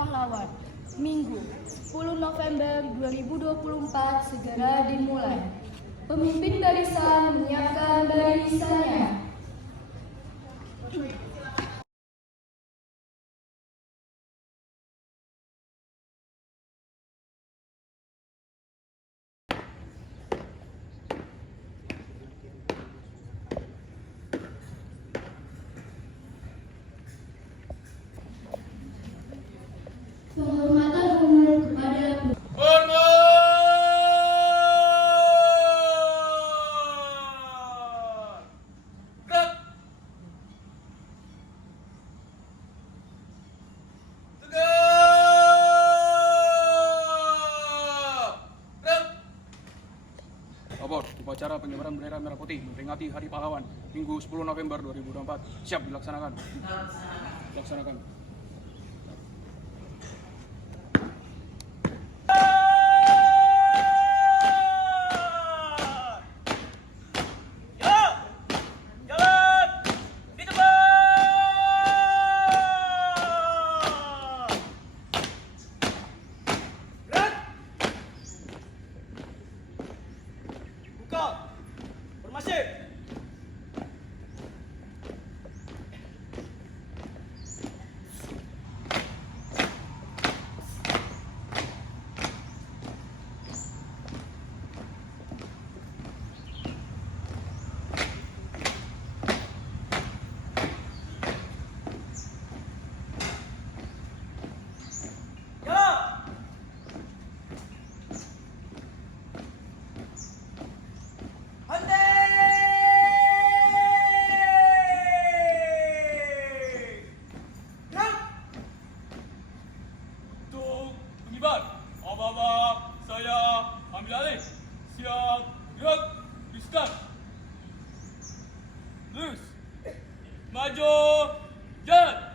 Pahlawan. Minggu, 10 November 2024 segera dimulai. Pemimpin barisan menyiapkan barisannya. Penghormatan umum kepada upacara pengibaran bendera merah putih memperingati Hari Pahlawan Minggu 10 November 2024 siap dilaksanakan. Laksanakan. Maju, jalan.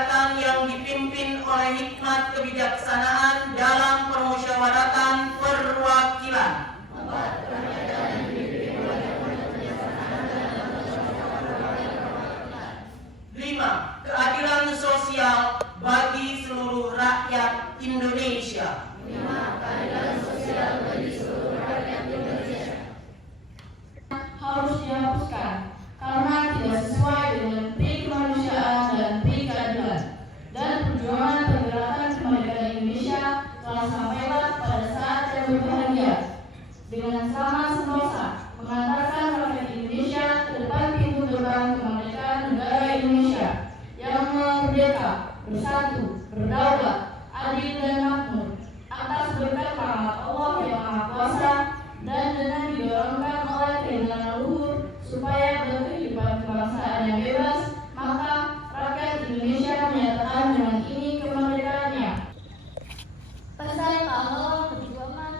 kegiatan yang dipimpin oleh hikmat kebijaksanaan dalam permusyawaratan perwakilan. 5. Keadilan sosial bagi seluruh rakyat Indonesia. Harus dihapuskan karena tidak sesuai dengan pri kemanusiaan dan pri keadilan, dan perjuangan pergerakan kemerdekaan Indonesia telah sampailah pada saat yang berbahagia dengan selamat sentosa mengantarkan rakyat Indonesia ke depan pintu gerbang kemerdekaan negara Indonesia yang merdeka, bersatu, berdaulat, adil dan makmur atas berkat rahmat Allah yang Maha Kuasa, dan dengan didorongkan oleh keinginan leluhur supaya berkehidupan kebangsaan yang bebas, maka rakyat Indonesia menyatakan dengan ini kemerdekaannya. Pesan pahlawan perjuangan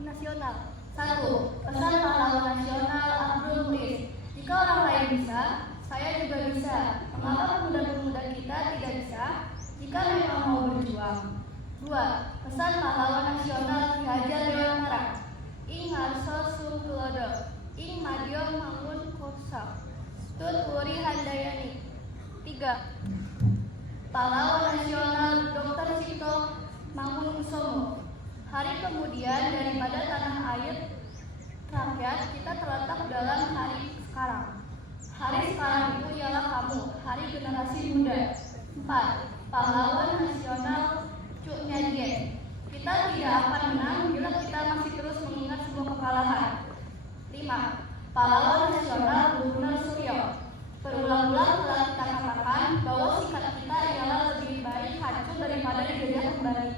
nasional. 1. Pesan pahlawan nasional Abdul Muiz. Jika orang lain bisa, saya juga bisa. Mengapa pemuda-pemuda kita tidak bisa? Jika memang mau berjuang. 2. Pesan pahlawan nasional Ki Hajar Dewantara. Ing harso sung tulodo, ing madyo mangun kosa, tut uri handayani. 3. Pahlawan nasional Dr. Cipto Mangunkusumo. Hari kemudian daripada tanah air rakyat kita terletak dalam hari sekarang. Hari sekarang itu ialah kamu, hari generasi muda. 4. Pahlawan nasional Cuk Nyadien. Kita tidak akan menang bila kita masih terus mengingat sebuah kekalahan. 5. Pahlawan nasional Gubernur Suryo. Berulang-ulang telah kita katakan bahwa sikap kita ialah lebih baik hancur daripada dijajah kembali.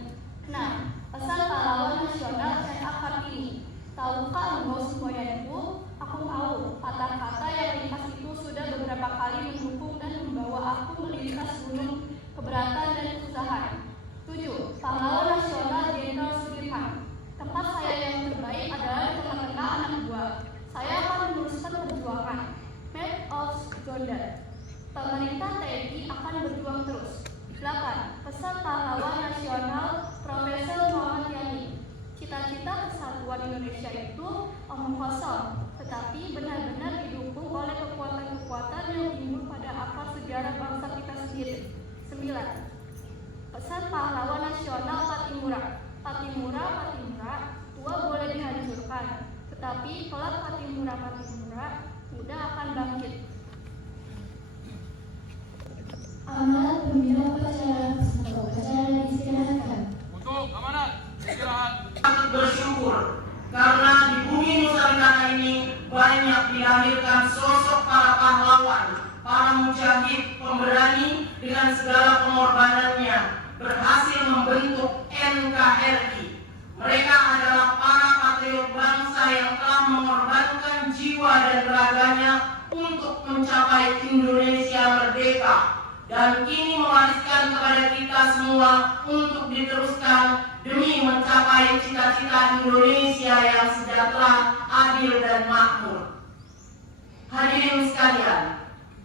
6. Pesan pahlawan nasional Syekh Kartini. Tahukah engkau semboyanku? Aku tahu. Kata-kata yang lintas itu sudah beberapa kali mendukung dan membawa aku melintas gunung keberatan dan kesusahan. 7. Pahlawan nasional Jenderal Sudirman. Tempat saya yang terbaik adalah di tengah-tengah anak buah. Saya akan meneruskan perjuangan. Made of Jordan. Pemerintah TNI akan berjuang terus. 8. Pesan pahlawan nasional Profesor Muhammad Yani. Cita-cita kesatuan Indonesia itu omong kosong, tetapi benar-benar didukung oleh kekuatan-kekuatan yang timbul pada akar sejarah bangsa kita sendiri. 9. Pesan pahlawan nasional Patimura. Patimura, tua boleh dihancurkan, tetapi kelak Patimura muda akan bangkit. Amanat pembina upacara atau upacara diistirahatkan. Untuk amanat, istirahat. Sangat bersyukur karena di bumi Nusantara ini banyak dilahirkan sosok para pahlawan, para mujahid pemberani dengan segala pengorbanannya berhasil membentuk NKRI. Mereka adalah para patriot bangsa yang telah mengorbankan jiwa dan raganya untuk mencapai Indonesia merdeka, dan kini mewariskan kepada kita semua untuk diteruskan demi mencapai cita-cita Indonesia yang sejahtera, adil dan makmur. Hadirin sekalian,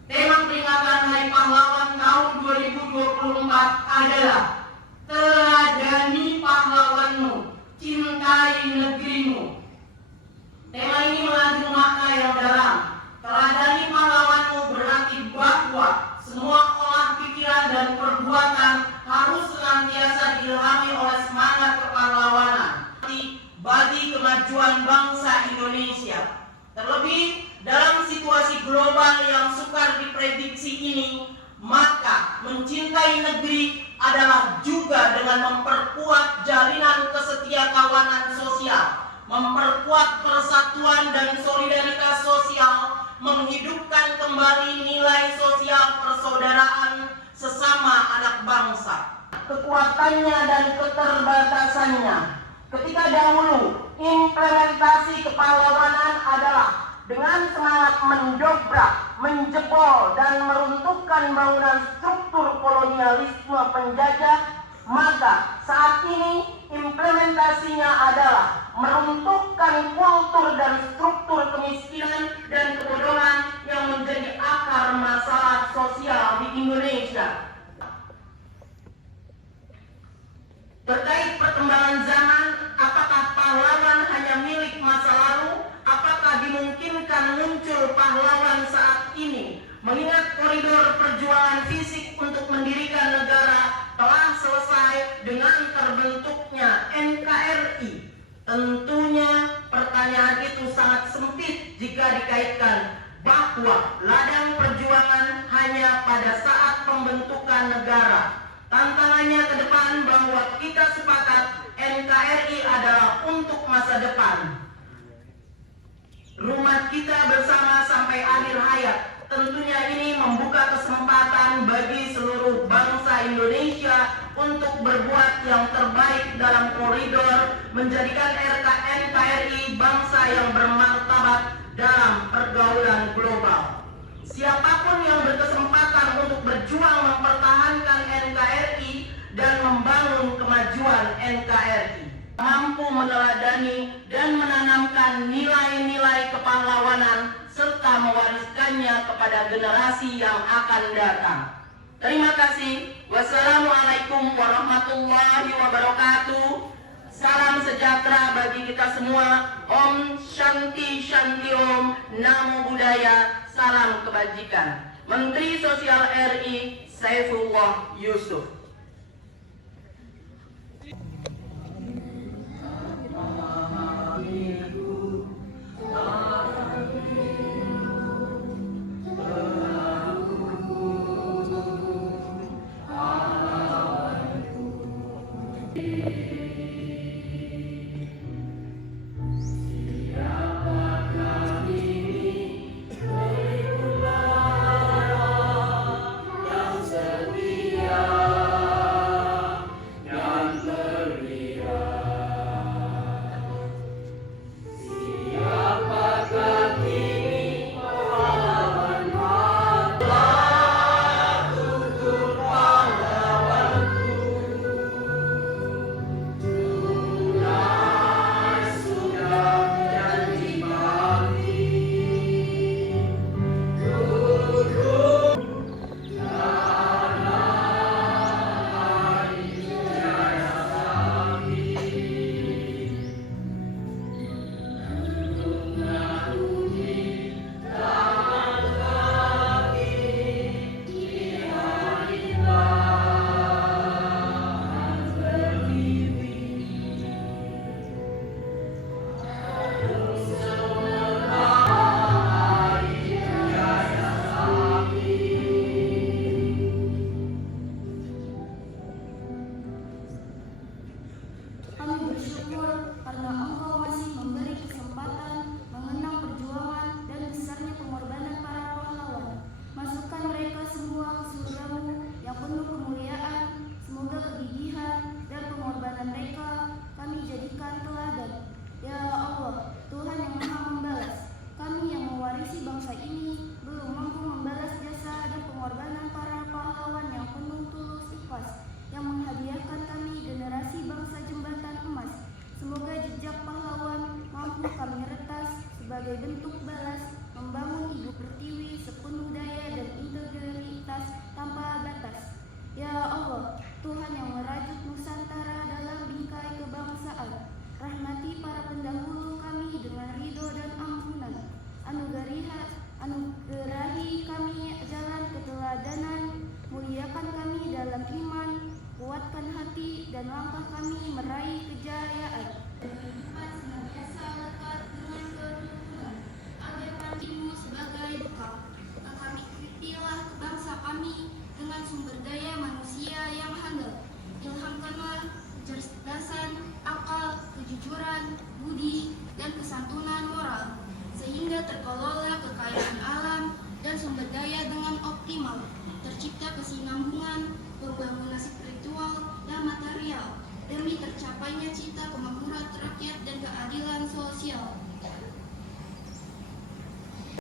tema peringatan Hari Pahlawan tahun 2024 adalah Teladani Pahlawanmu, Cintai Negerimu. Tema ini mengandung makna yang dalam. Teladani pahlawanmu berarti bahwa semua olah pikiran dan perbuatan harus senantiasa diilhami oleh semangat kepahlawanan bagi kemajuan bangsa Indonesia. Terlebih dalam situasi global yang sukar diprediksi ini, maka mencintai negeri adalah juga dengan memperkuat jalinan kesetiakawanan sosial, memperkuat persatuan dan solidaritas sosial, menghidupkan kembali nilai sosial persaudaraan sesama anak bangsa. Kekuatannya dan keterbatasannya. Ketika dahulu implementasi kepahlawanan adalah dengan semangat mendobrak, menjebol dan meruntuhkan bangunan struktur kolonialisme penjajah, maka saat ini implementasinya adalah meruntuhkan kultur dan struktur kemiskinan dan kebodohan yang menjadi akar masalah sosial di Indonesia. Terkait perkembangan zaman, apakah pahlawan hanya milik masa lalu? Apakah dimungkinkan muncul pahlawan saat ini? Mengingat koridor perjuangan fisik untuk mendirikan negara telah selesai dengan terbentuknya NKRI. Tentunya pertanyaan itu sangat sempit jika dikaitkan bahwa ladang perjuangan hanya pada saat pembentukan negara. Tantangannya ke depan bahwa kita sepakat NKRI adalah untuk masa depan. Rumah kita bersama sampai akhir hayat. Tentunya ini membuka kesempatan bagi seluruh bangsa Indonesia untuk berbuat yang terbaik dalam koridor menjadikan NKRI bangsa yang bermartabat dalam pergaulan global. Siapapun yang berkesempatan untuk berjuang mempertahankan NKRI dan membangun kemajuan NKRI, mampu meneladani dan menanamkan nilai-nilai kepahlawanan serta mewariskannya kepada generasi yang akan datang. Terima kasih. Wassalamualaikum warahmatullahi wabarakatuh. Salam sejahtera bagi kita semua. Om Shanti Shanti Om. Namo Buddhaya. Salam kebajikan. Menteri Sosial RI Saifullah Yusuf. sebagai bentuk balas membangun Ibu Pertiwi sepenuh daya dan integritas tanpa batas. Ya Allah, Tuhan yang merajut Nusantara dalam bingkai kebangsaan, rahmati para pendahulu kami dengan ridho dan ampunan. Anugerahi kami jalan keteladanan, muliakan kami dalam iman, kuatkan hati dan langkah kami meraih kejayaan. Sebagai bekal, kami pilah bangsa kami dengan sumber daya manusia yang handal. Ilhamkanlah kecerdasan, akal, kejujuran, budi, dan kesantunan moral, sehingga terkelola kekayaan alam dan sumber daya dengan optimal, tercipta kesinambungan, pembangunan spiritual dan material, demi tercapainya cita kemakmuran rakyat dan keadilan sosial.